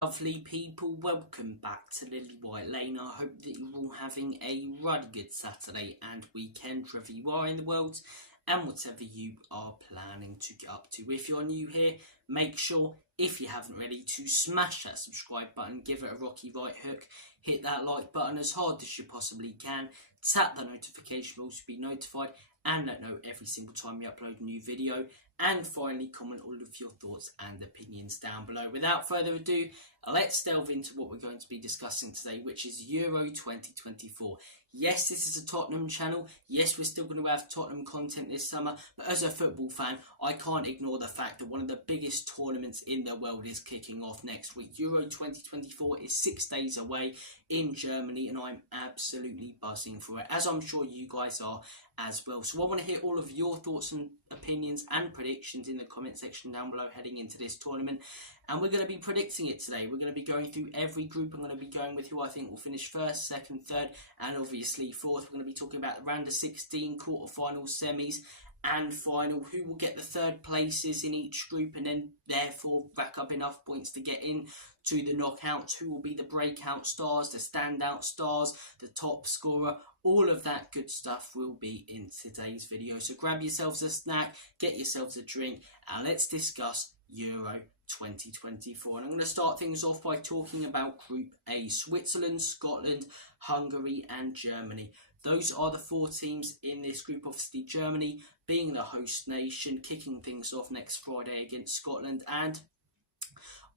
Lovely people, welcome back to Lily White Lane. I hope that you're all having a really good Saturday and weekend wherever you are in the world and whatever you are planning to get up to. If you're new here, make sure, if you haven't already, to smash that subscribe button, give it a rocky right hook, hit that like button as hard as you possibly can, tap the notification bell to be notified and let know every single time we upload a new video. And finally, comment all of your thoughts and opinions down below. Without further ado, let's delve into what we're going to be discussing today, which is Euro 2024. Yes, this is a Tottenham channel. Yes, we're still going to have Tottenham content this summer. But as a football fan, I can't ignore the fact that one of the biggest tournaments in the world is kicking off next week. Euro 2024 is 6 days away in Germany, and I'm absolutely buzzing for it, as I'm sure you guys are as well. So I want to hear all of your thoughts and opinions and predictions in the comment section down below heading into this tournament. And we're going to be predicting it today. We're going to be going through every group. I'm going to be going with who I think will finish first, second, third, and obviously fourth. We're going to be talking about the round of 16, quarterfinals, semis, and final, who will get the third places in each group and then therefore rack up enough points to get in to the knockouts, who will be the breakout stars, the standout stars, the top scorer. All of that good stuff will be in today's video. So grab yourselves a snack, get yourselves a drink, and let's discuss Euro 2024. And I'm going to start things off by talking about Group A: Switzerland, Scotland, Hungary and Germany. Those are the four teams in this group. Obviously Germany being the host nation, kicking things off next Friday against Scotland, and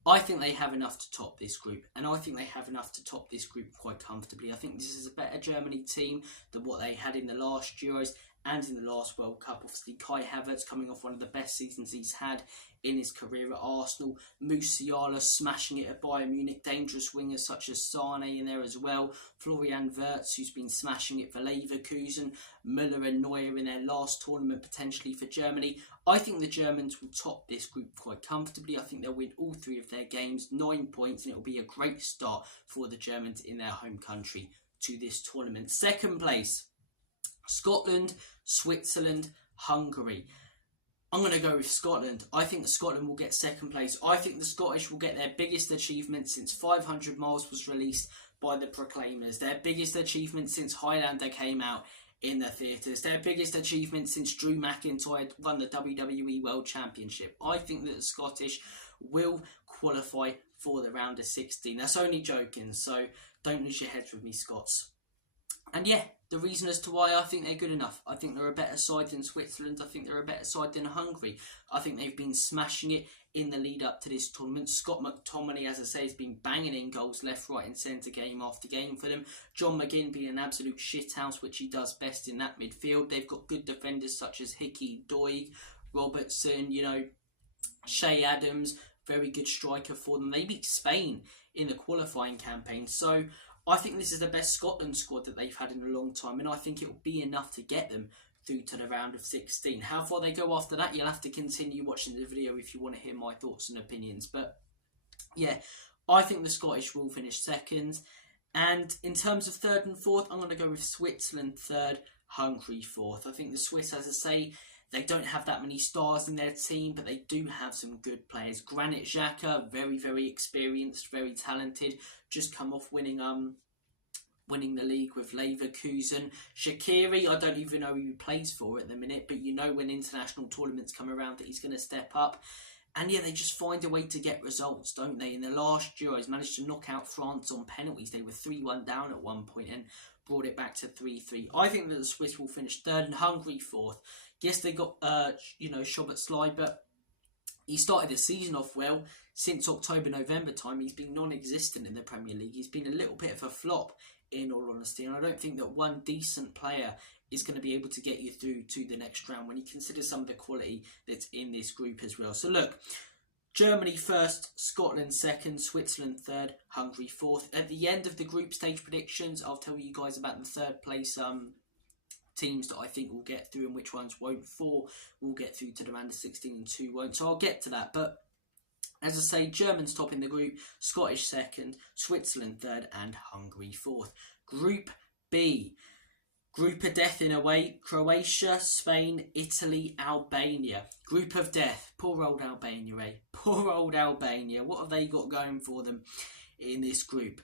I think they have enough to top this group, and I think they have enough to top this group quite comfortably. I think this is a better Germany team than what they had in the last Euros and in the last World Cup. Obviously Kai Havertz coming off one of the best seasons he's had in his career at Arsenal. Musiala smashing it at Bayern Munich. Dangerous wingers such as Sane in there as well. Florian Wirtz, who's been smashing it for Leverkusen. Müller and Neuer in their last tournament potentially for Germany. I think the Germans will top this group quite comfortably. I think they'll win all three of their games, 9 points, and it will be a great start for the Germans in their home country to this tournament. Second place: Scotland, Switzerland, Hungary. I'm going to go with Scotland. I think Scotland will get second place. I think the Scottish will get their biggest achievement since 500 Miles was released by the Proclaimers. Their biggest achievement since Highlander came out in the theatres. Their biggest achievement since Drew McIntyre won the WWE World Championship. I think that the Scottish will qualify for the round of 16. That's only joking, so don't lose your heads with me, Scots. And yeah, the reason as to why I think they're good enough. I think they're a better side than Switzerland. I think they're a better side than Hungary. I think they've been smashing it in the lead up to this tournament. Scott McTominay, as I say, has been banging in goals left, right and centre game after game for them. John McGinn being an absolute shithouse, which he does best in that midfield. They've got good defenders such as Hickey, Doig, Robertson, Shea Adams, very good striker for them. They beat Spain in the qualifying campaign. So I think this is the best Scotland squad that they've had in a long time, and I think it will be enough to get them through to the round of 16. How far they go after that, you'll have to continue watching the video if you want to hear my thoughts and opinions. But yeah, I think the Scottish will finish second. And in terms of third and fourth, I'm going to go with Switzerland third, Hungary fourth. I think the Swiss, as I say, they don't have that many stars in their team, but they do have some good players. Granit Xhaka, very, very experienced, very talented. Just come off winning the league with Leverkusen. Shaqiri, I don't even know who he plays for at the minute, but you know when international tournaments come around that he's going to step up. And yeah, they just find a way to get results, don't they? In the last Euros, managed to knock out France on penalties. They were 3-1 down at one point and brought it back to 3-3. I think that the Swiss will finish third and Hungary fourth. Yes, they got Szoboszlai, but he started the season off well. Since October, November time, he's been non-existent in the Premier League. He's been a little bit of a flop, in all honesty, and I don't think that one decent player is going to be able to get you through to the next round when you consider some of the quality that's in this group as well. So look, Germany first, Scotland second, Switzerland third, Hungary fourth. At the end of the group stage predictions, I'll tell you guys about the third place teams that I think will get through and which ones won't. 4 will get through to the round of 16 and 2 won't. So I'll get to that. But as I say, Germans top in the group, Scottish second, Switzerland third and Hungary fourth. Group B: Group of death in a way: Croatia, Spain, Italy, Albania. Group of death. Poor old Albania, eh? Poor old Albania. What have they got going for them in this group?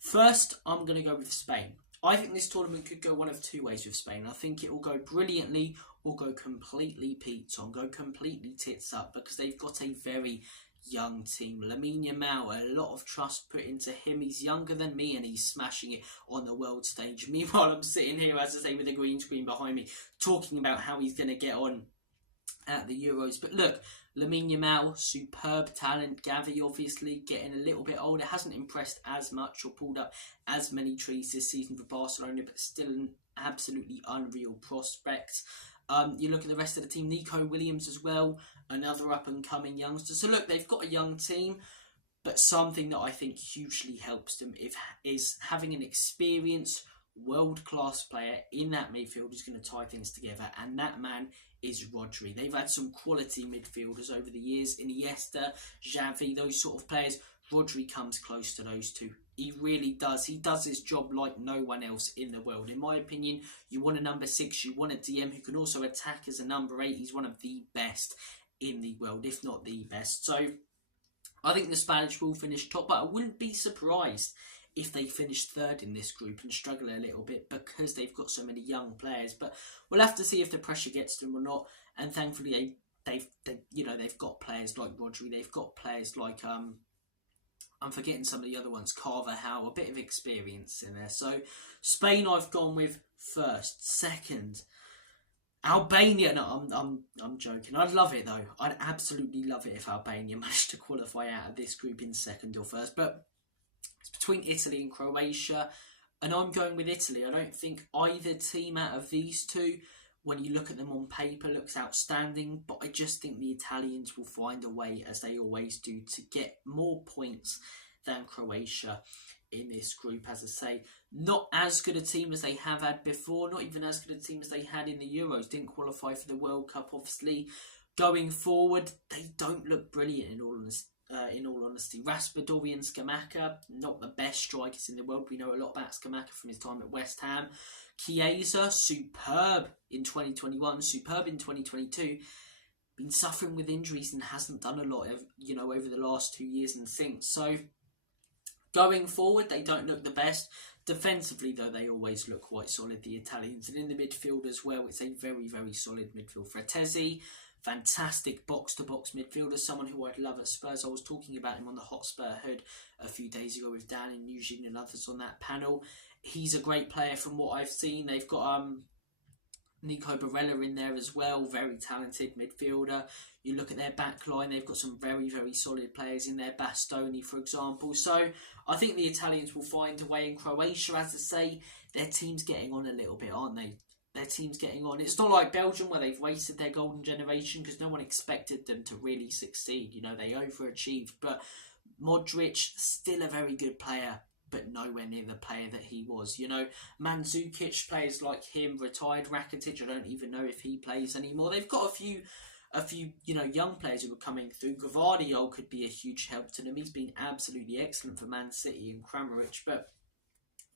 First, I'm going to go with Spain. I think this tournament could go one of two ways with Spain. I think it will go brilliantly or go completely Pete on, go completely tits up, because they've got a very young team. Lamine Yamal, a lot of trust put into him. He's younger than me and he's smashing it on the world stage. Meanwhile, I'm sitting here, as I say, with a green screen behind me, talking about how he's going to get on at the Euros. But look, Lamine Yamal, superb talent. Gavi, obviously, getting a little bit older, hasn't impressed as much or pulled up as many trees this season for Barcelona, but still an absolutely unreal prospect. You look at the rest of the team, Nico Williams as well, another up-and-coming youngster. So look, they've got a young team, but something that I think hugely helps them is having an experienced, world-class player in that midfield who's going to tie things together, and that man is Rodri. They've had some quality midfielders over the years, Iniesta, Xavi, those sort of players. Rodri comes close to those two. He really does. He does his job like no one else in the world. In my opinion, you want a number 6, you want a DM who can also attack as a number 8. He's one of the best in the world, if not the best. So I think the Spanish will finish top, but I wouldn't be surprised if they finish third in this group and struggle a little bit because they've got so many young players. But we'll have to see if the pressure gets to them or not. And thankfully, they've got players like Rodri. They've got players like I'm forgetting some of the other ones. Carvajal, a bit of experience in there. So Spain, I've gone with first. Second, Albania. No, I'm joking. I'd love it though. I'd absolutely love it if Albania managed to qualify out of this group in second or first. But it's between Italy and Croatia, and I'm going with Italy. I don't think either team out of these two, when you look at them on paper, looks outstanding, but I just think the Italians will find a way, as they always do, to get more points than Croatia in this group. As I say, not as good a team as they have had before, not even as good a team as they had in the Euros. Didn't qualify for the World Cup, obviously. Going forward, they don't look brilliant in all honesty. Raspadori and Scamacca, not the best strikers in the world. We know a lot about Scamacca from his time at West Ham. Chiesa, superb in 2021, superb in 2022. Been suffering with injuries and hasn't done a lot of, over the last 2 years and since. So going forward, they don't look the best. Defensively, though, they always look quite solid, the Italians. And in the midfield as well, it's a very, very solid midfield. Frattesi, fantastic box-to-box midfielder, someone who I'd love at Spurs. I was talking about him on the Hotspur Hood a few days ago with Dan and Eugene and others on that panel. He's a great player from what I've seen. They've got Nico Barella in there as well, very talented midfielder. You look at their back line, they've got some very, very solid players in there, Bastoni, for example. So I think the Italians will find a way. In Croatia, as I say, their team's getting on a little bit, aren't they? Their team's getting on. It's not like Belgium where they've wasted their golden generation because no one expected them to really succeed. They overachieved. But Modric, still a very good player, but nowhere near the player that he was. Mandzukic, players like him, retired. Rakitic, I don't even know if he plays anymore. They've got a few young players who are coming through. Gvardiol could be a huge help to them. He's been absolutely excellent for Man City and Kramaric. But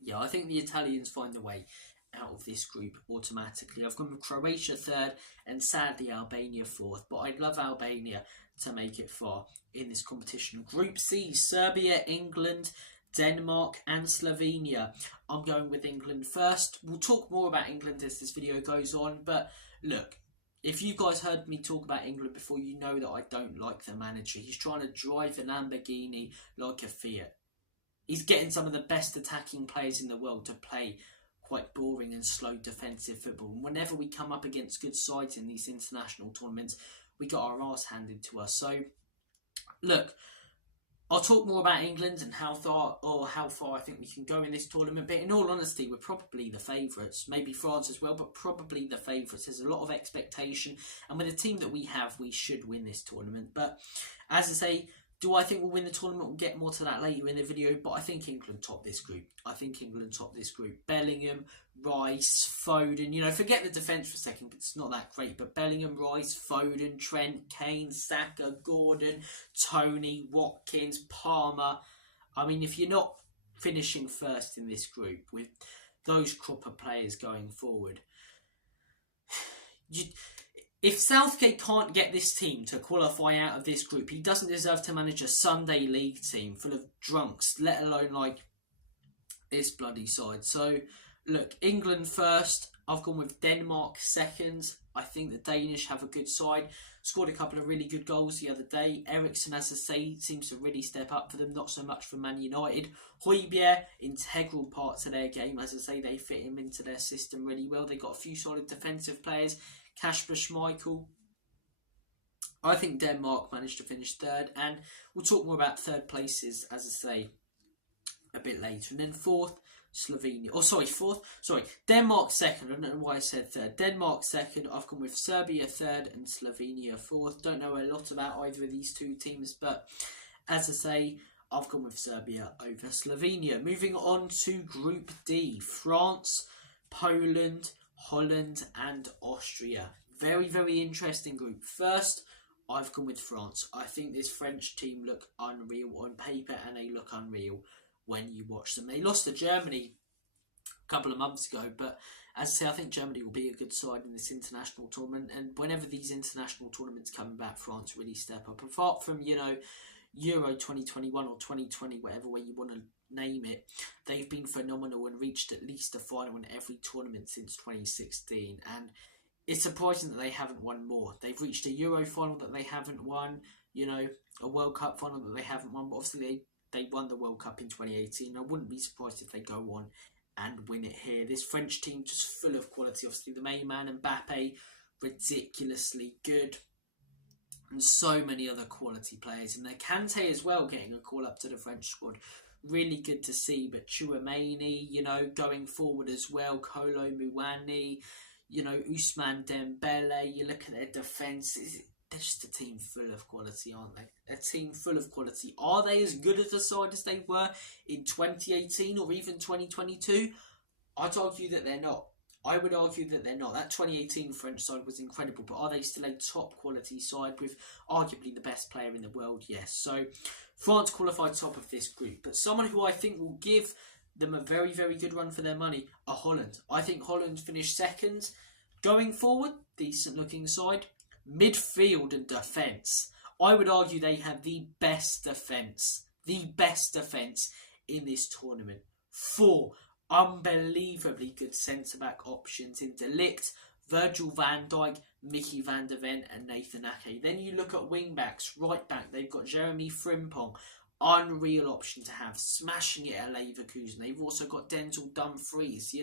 yeah, I think the Italians find a way out of this group automatically. I've gone with Croatia third and sadly Albania fourth, but I'd love Albania to make it far in this competition. Group C, Serbia, England, Denmark and Slovenia. I'm going with England first. We'll talk more about England as this video goes on, but look, if you guys heard me talk about England before, you know that I don't like the manager. He's trying to drive a Lamborghini like a Fiat. He's getting some of the best attacking players in the world to play quite boring and slow defensive football. And whenever we come up against good sides in these international tournaments, we got our arse handed to us. So, look, I'll talk more about England and how far I think we can go in this tournament. But in all honesty, we're probably the favourites. Maybe France as well, but probably the favourites. There's a lot of expectation. And with the team that we have, we should win this tournament. But as I say, do I think we'll win the tournament? We'll get more to that later in the video. But I think England top this group. Bellingham, Rice, Foden. Forget the defence for a second, but it's not that great. But Bellingham, Rice, Foden, Trent, Kane, Saka, Gordon, Tony, Watkins, Palmer. I mean, if you're not finishing first in this group with those crop of players going forward. If Southgate can't get this team to qualify out of this group, he doesn't deserve to manage a Sunday league team full of drunks, let alone like this bloody side. So, look, England first. I've gone with Denmark second. I think the Danish have a good side. Scored a couple of really good goals the other day. Eriksen, as I say, seems to really step up for them. Not so much for Man United. Højbjerg, integral part to their game. As I say, they fit him into their system really well. They got a few solid defensive players. Kasper Schmeichel. I think Denmark managed to finish third. And we'll talk more about third places, as I say, a bit later. And then fourth, Slovenia. Denmark second. I don't know why I said third. Denmark second. I've gone with Serbia third and Slovenia fourth. Don't know a lot about either of these two teams, but as I say, I've gone with Serbia over Slovenia. Moving on to Group D. France, Poland, Holland and Austria. Very, very interesting group. First, I've gone with France. I think this French team look unreal on paper, and they look unreal when you watch them. They lost to Germany a couple of months ago, but as I say, I think Germany will be a good side in this international tournament, and whenever these international tournaments come back, France really step up. Apart from, Euro 2021 or 2020, whatever way you want to name it, they've been phenomenal and reached at least a final in every tournament since 2016, and it's surprising that they haven't won more. They've reached a Euro final that they haven't won, a World Cup final that they haven't won, but obviously they won the World Cup in 2018. I wouldn't be surprised if they go on and win it here. This French team just full of quality. Obviously the main man, Mbappe, ridiculously good. And so many other quality players. And Kante as well getting a call up to the French squad. Really good to see. But Tchouaméni, going forward as well. Kolo Muani, Ousmane Dembele. You look at their defence. They're just a team full of quality, aren't they? A team full of quality. Are they as good as a side as they were in 2018 or even 2022? I'd argue that they're not. I would argue that they're not. That 2018 French side was incredible, but are they still a top quality side with arguably the best player in the world? Yes. So France qualified top of this group, but someone who I think will give them a very, very good run for their money are Holland. I think Holland finished second. Going forward, decent looking side. Midfield and defence. I would argue they have the best defence. The best defence in this tournament. 4 unbelievably good centre-back options in De Ligt, Virgil van Dijk, Mickey van der Ven and Nathan Ake. Then you look at wing-backs, right-back, they've got Jeremy Frimpong. Unreal option to have, smashing it at Leverkusen. They've also got Denzel Dumfries,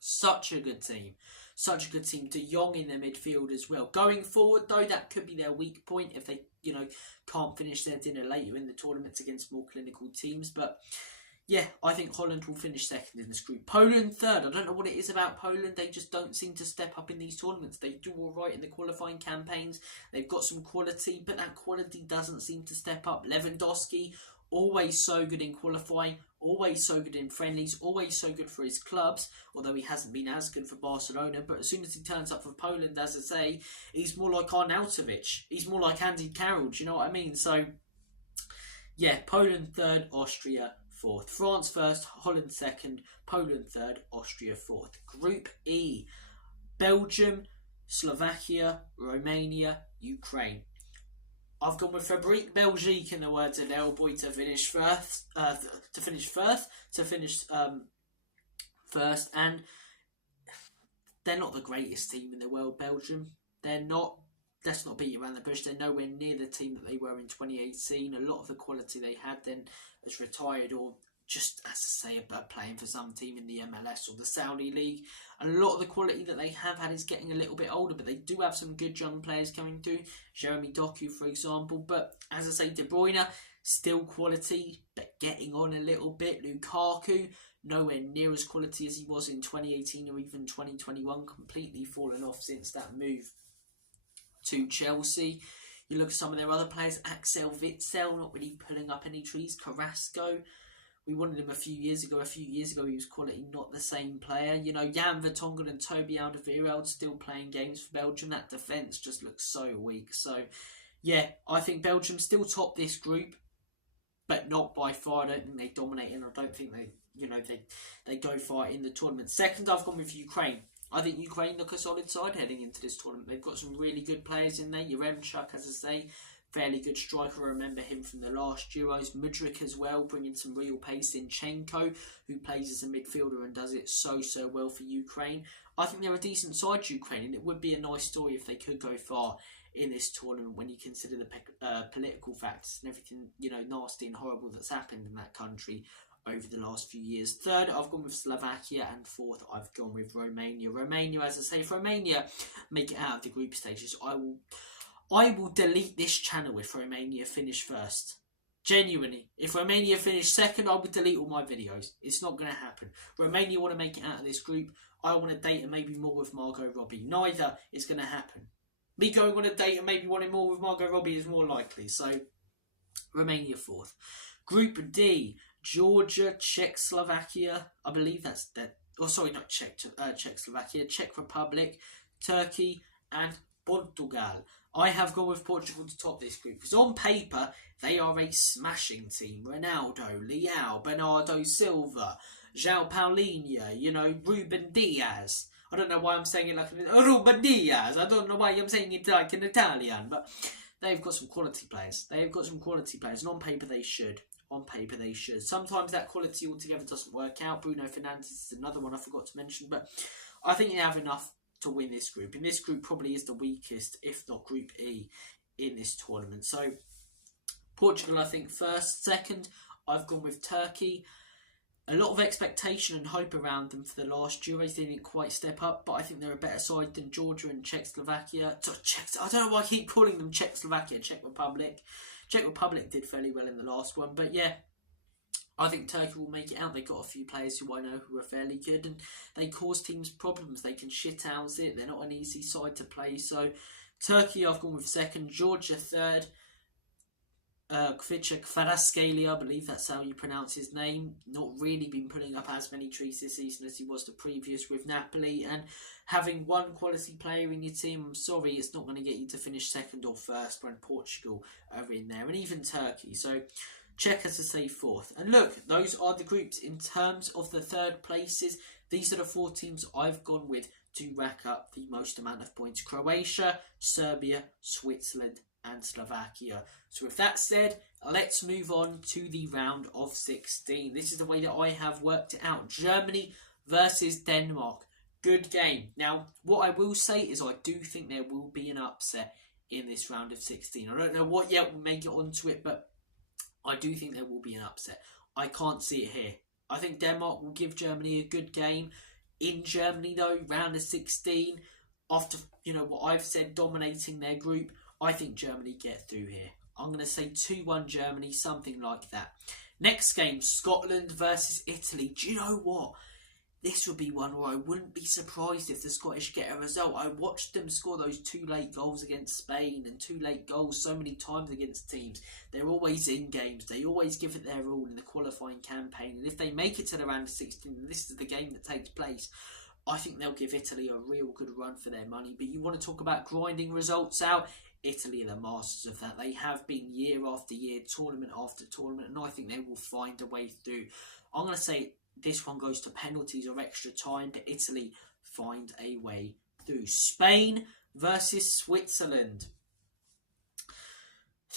Such a good team. Such a good team. De Jong in the midfield as well. Going forward, though, that could be their weak point if they, can't finish their dinner later in the tournaments against more clinical teams. But, yeah, I think Holland will finish second in this group. Poland third. I don't know what it is about Poland. They just don't seem to step up in these tournaments. They do all right in the qualifying campaigns. They've got some quality, but that quality doesn't seem to step up. Lewandowski, always so good in qualifying, always so good in friendlies, always so good for his clubs, although he hasn't been as good for Barcelona. But as soon as he turns up for Poland, as I say, he's more like Arnautovic. He's more like Andy Carroll, do you know what I mean? So, yeah, Poland third, Austria fourth. France first, Holland second, Poland third, Austria fourth. Group E, Belgium, Slovakia, Romania, Ukraine. I've gone with Fabrique Belgique, in the words of Del Boy, to finish first, and they're not the greatest team in the world, Belgium. They're not. Let's not beat around the bush. They're nowhere near the team that they were in 2018. A lot of the quality they had then has retired, or just, as I say, about playing for some team in the MLS or the Saudi League. And a lot of the quality that they have had is getting a little bit older, but they do have some good young players coming through. Jeremy Doku, for example. But as I say, De Bruyne, still quality, but getting on a little bit. Lukaku, nowhere near as quality as he was in 2018 or even 2021. Completely fallen off since that move to Chelsea. You look at some of their other players. Axel Witsel, not really pulling up any trees. Carrasco, we wanted him a few years ago. A few years ago, he was quality, not the same player. Jan Vertonghen and Toby Alderweireld still playing games for Belgium. That defence just looks so weak. So, yeah, I think Belgium still top this group. but not by far. I don't think they dominate, and I don't think they go far in the tournament. Second, I've gone with Ukraine. I think Ukraine look a solid side heading into this tournament. They've got some really good players in there. Yaremchuk, as I say, fairly good striker. I remember him from the last Euros. Mudryk as well, bringing some real pace in. Zinchenko, who plays as a midfielder and does it so well for Ukraine. I think they're a decent side, Ukraine, and it would be a nice story if they could go far in this tournament when you consider the political factors and everything, nasty and horrible that's happened in that country over the last few years. Third, I've gone with Slovakia, and fourth, I've gone with Romania. Romania, as I say, if Romania make it out of the group stages, I will delete this channel if Romania finish first. Genuinely. If Romania finish second, I will delete all my videos. It's not going to happen. Romania want to make it out of this group. I want to date and maybe more with Margot Robbie. Neither is going to happen. Me going on a date and maybe wanting more with Margot Robbie is more likely. So, Romania fourth. Group D. Georgia, Czechoslovakia, I believe that's that. Oh, sorry, not Czechoslovakia, Czech Republic, Turkey, and Portugal. I have gone with Portugal to top this group because on paper they are a smashing team. Ronaldo, Leao, Bernardo Silva, João Paulinho, Ruben Diaz. I don't know why I'm saying it like Ruben Diaz. I don't know why I'm saying it like in Italian, but they've got some quality players. And on paper they should. Sometimes that quality altogether doesn't work out. Bruno Fernandes is another one I forgot to mention, but I think they have enough to win this group. And this group probably is the weakest, if not Group E, in this tournament. So, Portugal, I think, first. Second, I've gone with Turkey. A lot of expectation and hope around them for the last Euros. They didn't quite step up, but I think they're a better side than Georgia and Czechoslovakia. I don't know why I keep calling them Czechoslovakia, Czech Republic. Czech Republic did fairly well in the last one, but yeah, I think Turkey will make it out. They've got a few players who I know who are fairly good, and they cause teams problems. They can shithouse it. They're not an easy side to play. So Turkey, I've gone with second. Georgia third. Kvaratskhelia, I believe that's how you pronounce his name. Not really been putting up as many trees this season as he was the previous with Napoli, and having one quality player in your team, I'm sorry, it's not going to get you to finish second or first when Portugal are in there, and even Turkey. So Czech, as I say, fourth. And look, those are the groups. In terms of the third places, these are the four teams I've gone with to rack up the most amount of points. Croatia, Serbia, Switzerland, and Slovakia. So with that said, let's move on to the round of 16. This is the way that I have worked it out. Germany versus Denmark. Good game. Now, what I will say is I do think there will be an upset in this round of 16. I don't know what yet will make it onto it, but I do think there will be an upset. I can't see it here. I think Denmark will give Germany a good game. In Germany, though, round of 16, after what I've said, dominating their group, I think Germany get through here. I'm going to say 2-1 Germany, something like that. Next game, Scotland versus Italy. Do you know what? This would be one where I wouldn't be surprised if the Scottish get a result. I watched them score those 2 late goals against Spain and 2 late goals so many times against teams. They're always in games. They always give it their all in the qualifying campaign. And if they make it to the round of 16, and this is the game that takes place, I think they'll give Italy a real good run for their money. But you want to talk about grinding results out? Italy are the masters of that. They have been year after year, tournament after tournament, and I think they will find a way through. I'm going to say this one goes to penalties or extra time, but Italy find a way through. Spain versus Switzerland.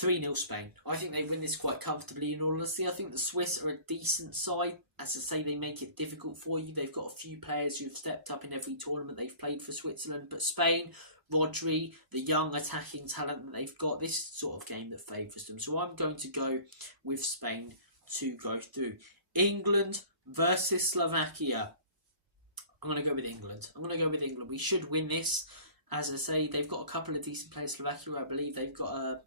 3-0 Spain. I think they win this quite comfortably, in all honesty. I think the Swiss are a decent side. As I say, they make it difficult for you. They've got a few players who've stepped up in every tournament they've played for Switzerland, but Spain, Rodri, the young attacking talent that they've got, this is the sort of game that favours them. So I'm going to go with Spain to go through. England versus Slovakia. I'm going to go with England. We should win this. As I say, they've got a couple of decent players. Slovakia, I believe they've got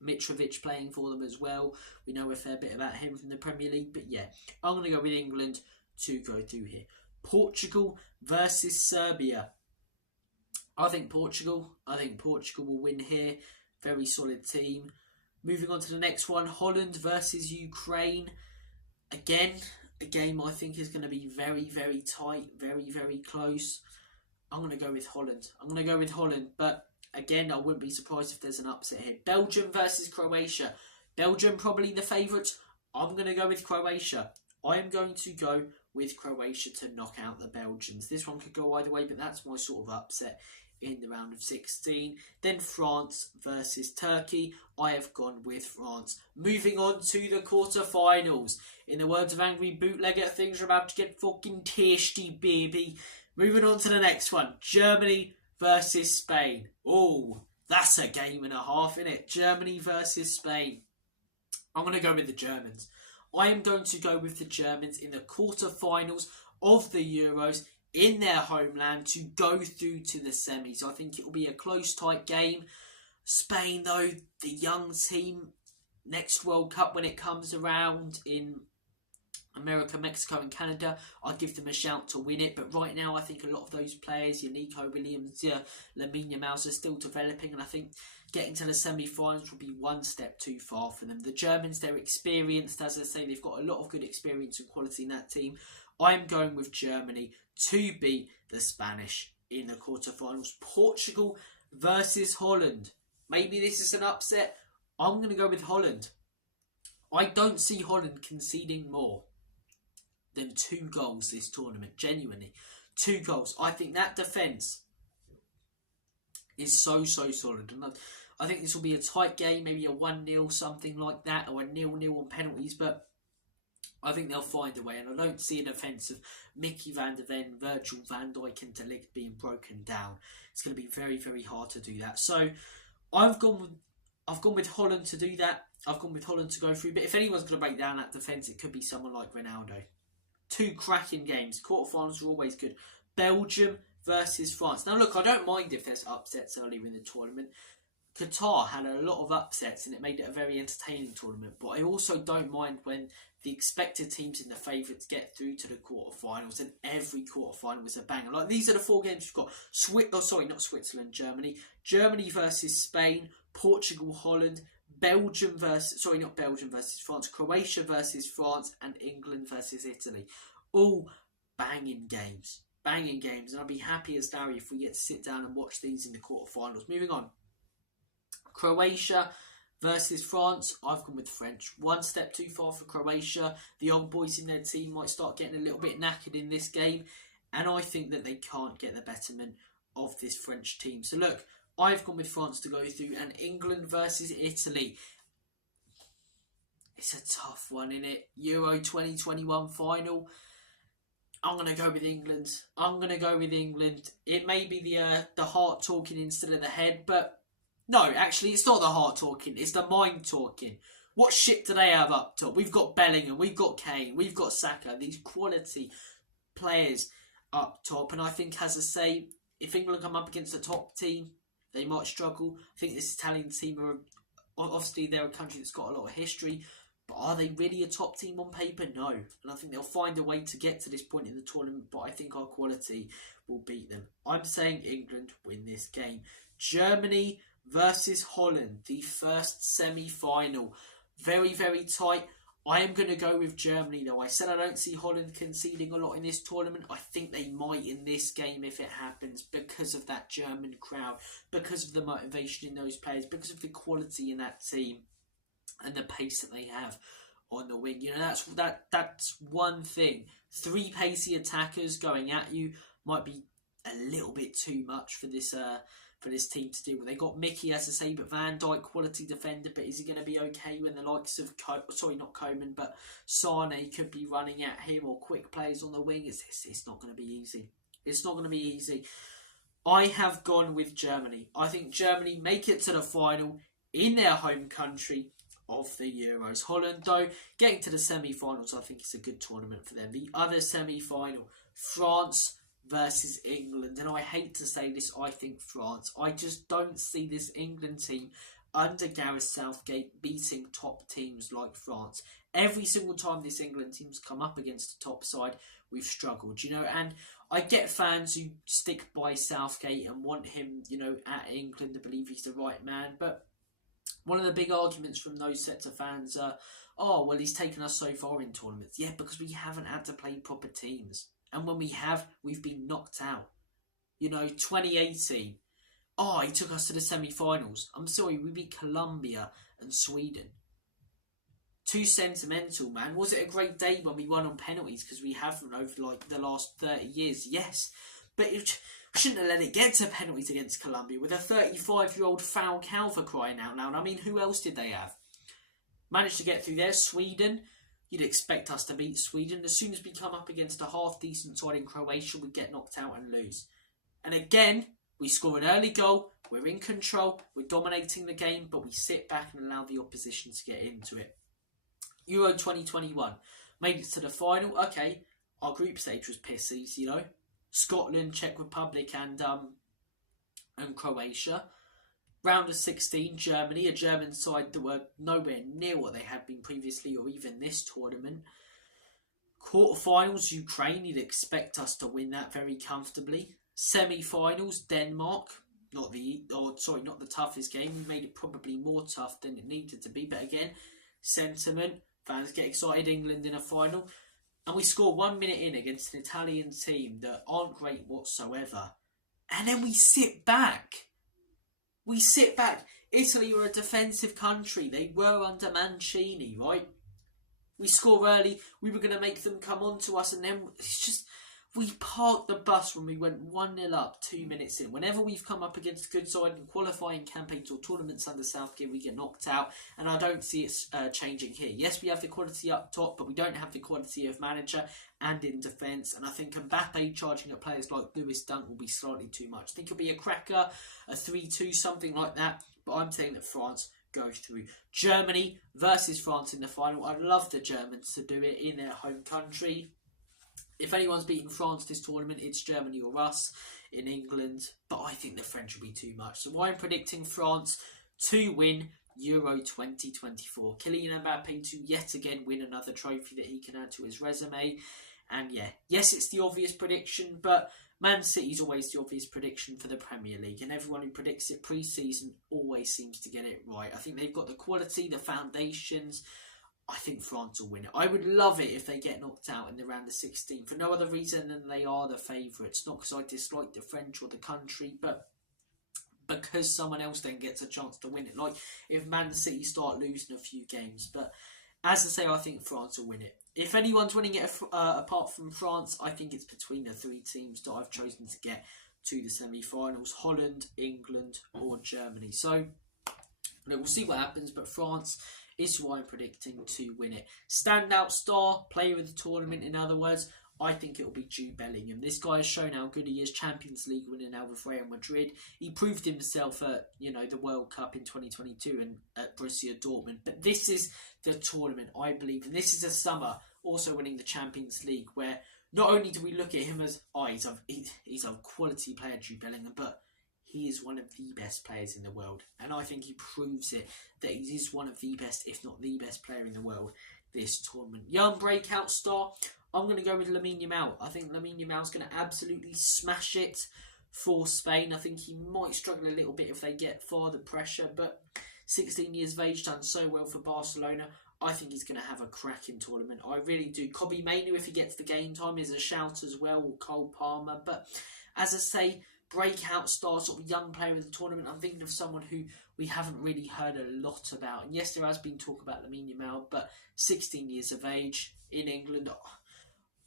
Mitrovic playing for them as well. We know a fair bit about him from the Premier League. But yeah, I'm going to go with England to go through here. Portugal versus Serbia. I think Portugal will win here. Very solid team. Moving on to the next one, Holland versus Ukraine. Again, a game I think is going to be very, very tight, very, very close. I'm going to go with Holland. But again, I wouldn't be surprised if there's an upset here. Belgium versus Croatia. Belgium probably the favourites. I'm going to go with Croatia. I am going to go with Croatia to knock out the Belgians. This one could go either way, but that's my sort of upset in the round of 16. Then France versus Turkey. I have gone with France. Moving on to the quarterfinals. In the words of Angry Bootlegger, things are about to get fucking tasty, baby. Moving on to the next one. Germany versus Spain. Oh, that's a game and a half, isn't it? Germany versus Spain. I'm going to go with the Germans. I am going to go with the Germans in the quarterfinals of the Euros in their homeland to go through to the semis. I think it will be a close, tight game. Spain, though, the young team, next World Cup when it comes around in America, Mexico and Canada, I'd give them a shout to win it. But right now, I think a lot of those players, your Nico Williams, your Lamine Yamal, are still developing. And I think getting to the semi-finals will be one step too far for them. The Germans, they're experienced. As I say, they've got a lot of good experience and quality in that team. I'm going with Germany to beat the Spanish in the quarterfinals. Portugal versus Holland. Maybe this is an upset. I'm going to go with Holland. I don't see Holland conceding more than 2 goals this tournament. Genuinely. 2 goals. I think that defence is so solid. And I think this will be a tight game. Maybe a 1-0, something like that. Or a 0-0 on penalties. But I think they'll find a way, and I don't see an offence of Mickey van der Ven, Virgil van Dijk and De Ligt being broken down. It's going to be very hard to do that. So I've gone with Holland to do that. I've gone with Holland to go through. But if anyone's going to break down that defence, it could be someone like Ronaldo. 2 cracking games. Quarterfinals are always good. Belgium versus France. Now look, I don't mind if there's upsets earlier in the tournament. Qatar had a lot of upsets and it made it a very entertaining tournament. But I also don't mind when the expected teams in the favourites get through to the quarterfinals, and every quarterfinal was a banger. Like these are the 4 games you've got: not Switzerland, Germany versus Spain, Portugal, Holland, not Belgium versus France, Croatia versus France, and England versus Italy. All banging games, and I'd be happy as Larry if we get to sit down and watch these in the quarterfinals. Moving on. Croatia versus France. I've gone with French. 1 step too far for Croatia. The old boys in their team might start getting a little bit knackered in this game, and I think that they can't get the betterment of this French team. So look, I've gone with France to go through, and England versus Italy. It's a tough one, isn't it? Euro 2021 final. I'm going to go with England. It may be the heart talking instead of the head, but no, actually, it's not the heart talking. It's the mind talking. What shit do they have up top? We've got Bellingham, we've got Kane, we've got Saka. These quality players up top. And I think, as I say, if England come up against a top team, they might struggle. I think this Italian team obviously they're a country that's got a lot of history. But are they really a top team on paper? No. And I think they'll find a way to get to this point in the tournament. But I think our quality will beat them. I'm saying England win this game. Germany versus Holland, the first semi-final. Very tight. I am going to go with Germany though. I said I don't see Holland conceding a lot in this tournament. I think they might in this game if it happens, because of that German crowd, because of the motivation in those players, because of the quality in that team and the pace that they have on the wing. You know, that's one thing. 3 pacey attackers going at you might be a little bit too much for this team to deal with. They got Mickey, as I say, but Van Dijk, quality defender, but is he going to be okay when the likes of not Koeman, but Sane could be running at him, or quick plays on the wing? It's not going to be easy. It's not going to be easy. I have gone with Germany. I think Germany make it to the final in their home country of the Euros. Holland, though, getting to the semi-finals, I think it's a good tournament for them. The other semi-final, France versus England, and I hate to say this, I think France. I just don't see this England team under Gareth Southgate beating top teams like France. Every single time this England team's come up against the top side, we've struggled, you know, and I get fans who stick by Southgate and want him, you know, at England to believe he's the right man, but one of the big arguments from those sets of fans are, oh, well, he's taken us so far in tournaments. Yeah, because we haven't had to play proper teams. And when we have, we've been knocked out. You know, 2018. Oh, he took us to the semi-finals. I'm sorry, we beat Colombia and Sweden. Too sentimental, man. Was it a great day when we won on penalties? Because we haven't over like the last 30 years. Yes. But we shouldn't have let it get to penalties against Colombia with a 35-year-old Falcao for crying out loud. I mean, who else did they have? Managed to get through there. Sweden. You'd expect us to beat Sweden. As soon as we come up against a half-decent side in Croatia, we get knocked out and lose. And again, we score an early goal. We're in control. We're dominating the game, but we sit back and allow the opposition to get into it. Euro 2021. Made it to the final. Okay, our group stage was pissies, you know. Scotland, Czech Republic and Croatia. Round of 16, Germany, a German side that were nowhere near what they had been previously or even this tournament. Quarterfinals, Ukraine, you'd expect us to win that very comfortably. Semi-finals, Denmark, not the toughest game. We made it probably more tough than it needed to be, but again, sentiment, fans get excited, England in a final. And we score 1 minute in against an Italian team that aren't great whatsoever. And then we sit back. We sit back. Italy were a defensive country. They were under Mancini, right? We score early. We were going to make them come on to us. And then it's just, we parked the bus when we went 1-0 up 2 minutes in. Whenever we've come up against a good side in qualifying campaigns or tournaments under Southgate, we get knocked out. And I don't see it changing here. Yes, we have the quality up top, but we don't have the quality of manager and in defence. And I think Mbappe charging at players like Lewis Dunk will be slightly too much. I think it'll be a cracker, a 3-2, something like that. But I'm saying that France go through. Germany versus France in the final. I'd love the Germans to do it in their home country. If anyone's beaten France this tournament, it's Germany or us in England. But I think the French will be too much. So I'm predicting France to win Euro 2024. Kylian Mbappe to yet again win another trophy that he can add to his resume. And yeah, yes, it's the obvious prediction, but Man City's always the obvious prediction for the Premier League. And everyone who predicts it pre-season always seems to get it right. I think they've got the quality, the foundations. I think France will win it. I would love it if they get knocked out in the round of 16 for no other reason than they are the favourites. Not because I dislike the French or the country, but because someone else then gets a chance to win it. Like if Man City start losing a few games. But as I say, I think France will win it. If anyone's winning it apart from France, I think it's between the three teams that I've chosen to get to the semi-finals. Holland, England or Germany. So we'll see what happens, but France is who I'm predicting to win it. Standout star, player of the tournament, in other words, I think it will be Jude Bellingham. This guy has shown how good he is. Champions League winner now with Real Madrid. He proved himself at the World Cup in 2022 and at Borussia Dortmund. But this is the tournament, I believe, and this is a summer also winning the Champions League, where not only do we look at him as he's a quality player, Jude Bellingham, but he is one of the best players in the world. And I think he proves it that he is one of the best, if not the best player in the world this tournament. Young breakout star, I'm going to go with Lamine Yamal. I think Lamine Yamal is going to absolutely smash it for Spain. I think he might struggle a little bit if they get farther pressure, but 16 years of age, done so well for Barcelona. I think he's going to have a cracking tournament. I really do. Kobbie Mainoo, if he gets the game time, is a shout as well, or Cole Palmer. But as I say, breakout star, sort of young player of the tournament. I'm thinking of someone who we haven't really heard a lot about. And yes, there has been talk about Lamine Yamal, but 16 years of age in England,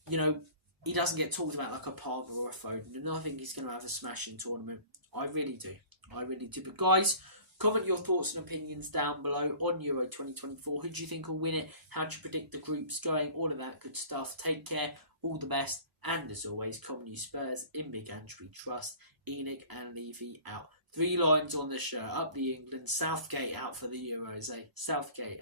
he doesn't get talked about like a Palmer or a Foden. And I think he's going to have a smashing tournament. I really do. But guys, comment your thoughts and opinions down below on Euro 2024. Who do you think will win it? How do you predict the groups going? All of that good stuff. Take care. All the best. And as always, Common You Spurs, in Big Ange we trust. Enoch and Levy out. 3 lines on the shirt. Up the England. Southgate out for the Euros, eh? Southgate